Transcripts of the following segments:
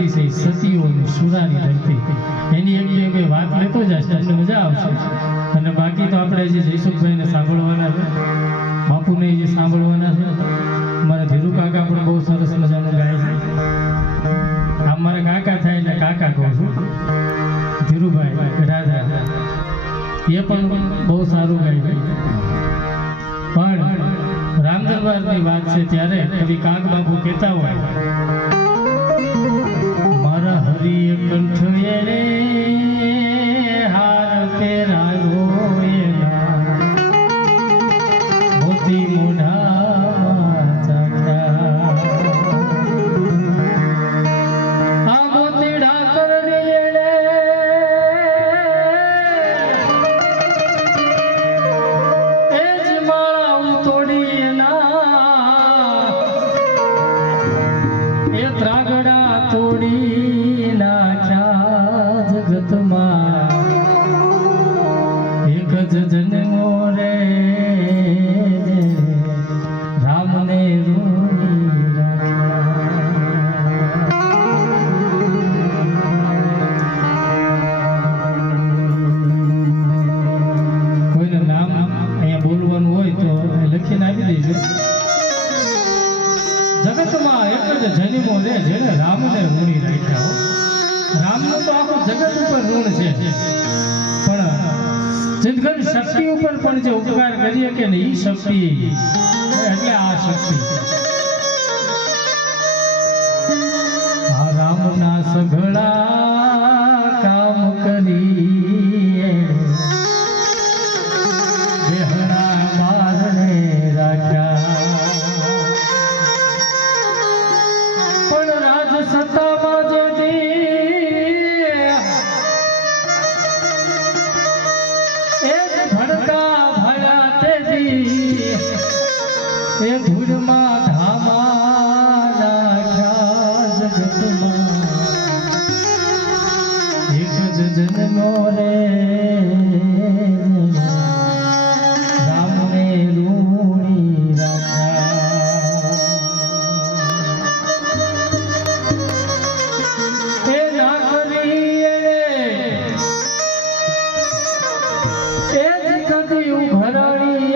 ધરતી છે સતીઓની સુરાની ધરતી, એની એક બે વાત લેતો જાય તમને મજા આવશે. અને બાકી તો આપણે જે જયસુખભાઈને સાંભળવાના છે, બાપુને જે સાંભળવાના છે. મારા ધીરુ કાકા પણ બહુ સરસ મજાનું ગાય છે. આમ મારા કાકા થાય એટલે કાકા કહું છું, ધીરુભાઈ ગઢાધરા, એ પણ બહુ સારું ગાય છે. પણ રામદરબારની વાત છે ત્યારે કવિ કાગ બાપુ કહેતા હોય, મારા હરિય કંઠ એણે હાર પહેરાયો એના મોતી મોઢા ચાખ્યા, આ મોતીડા કરડી એણે એ જ માળા તોડી એ ત્રાગડા તોડી નાખ્યા જગતમાં, એક જ જન્મો રે રામને રોઈ રાખ્યા. કોઈને નામ અહીંયા બોલવાનું હોય તો લખીને આપી દેજો. જગતમાં એક જ જન્મો રે જેને રામને ઋણી રાખ્યા. રામનું તો આખું જગત ઉપર ઋણ છે, પણ જગત શક્તિ ઉપર પણ જે ઉપકાર કરીએ કે ને એ શક્તિ એટલે આ શક્તિ. આ રામના સઘળા કામ કરી બેહણા બારણે રાખ્યા, પણ રાજ સત્તામાં જેથી એ ભડકા ભળ્યા તેથી એ ધૂળમાં ધામા નાખ્યા જગતમાં, એક જ જન્મો રે રામને ઋણી રાખ્યા. એ ના કરી એ જ કદી ઉઘરાણી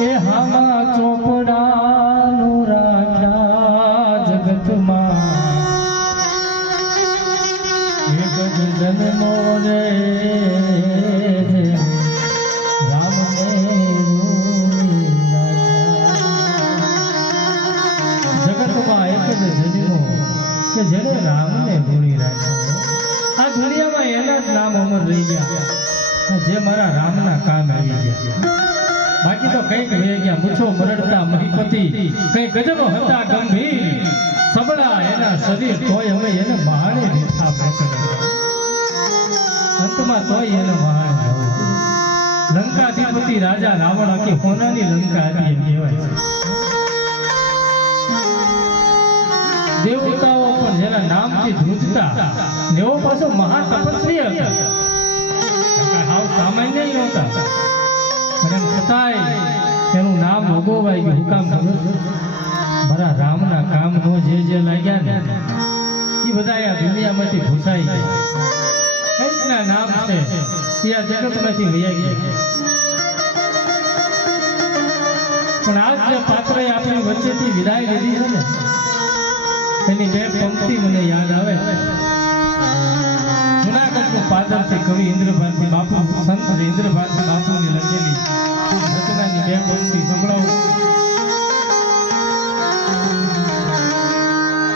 એ હામા ચોપડાનું રાખ્યા જગતમાં, એક જ જન્મો રે રામને ઋણી રાખ્યા. જગતમાં એક જ જન્મો કે જેને રામને ઋણી રાખ્યા. આ દુનિયામાં એના જ નામ અમર રહી ગયા જે મારા રામના કામ આવી ગયા. બાકી તો કઈક રહી ગયા મૂછો મરડતા મહીપતિ, કઈ ગજબ હતા ગંભીર સબળા એના શરીર, તોય હવે એને મહાણે બેઠા મોકલ્યા. અંતમાં તોય એને મહાણ જવું. લંકાધિપતિ રાજા રાવણ આખી હોનાની લંકા હતી એમ કહેવાય છે. દેવતાઓ પણ જેના નામથી ધ્રુજતા, એવો પાછો મહાતપસ્વી હતા, હાવ સામાન્ય નહોતા. અને એમ છતાંય એનું નામ ભોગવાઈ ગયું. કામ ખબર છે? મારા રામના કામનો જે લાગ્યા ને એ બધા આ દુનિયામાંથી ભૂસાઈ ગયા. કંઈકના નામ છે એ આ જગતમાંથી વયા ગયા. પણ આજ જે પાત્રએ આપણી વચ્ચેથી વિદાય લીધી છે ને, એની બે પંક્તિ મને યાદ આવે. જુનાગઢનું પાદર છે કવિ ઇન્દ્ર ભારતી બાપુ, સંત ઇન્દ્ર ભારતી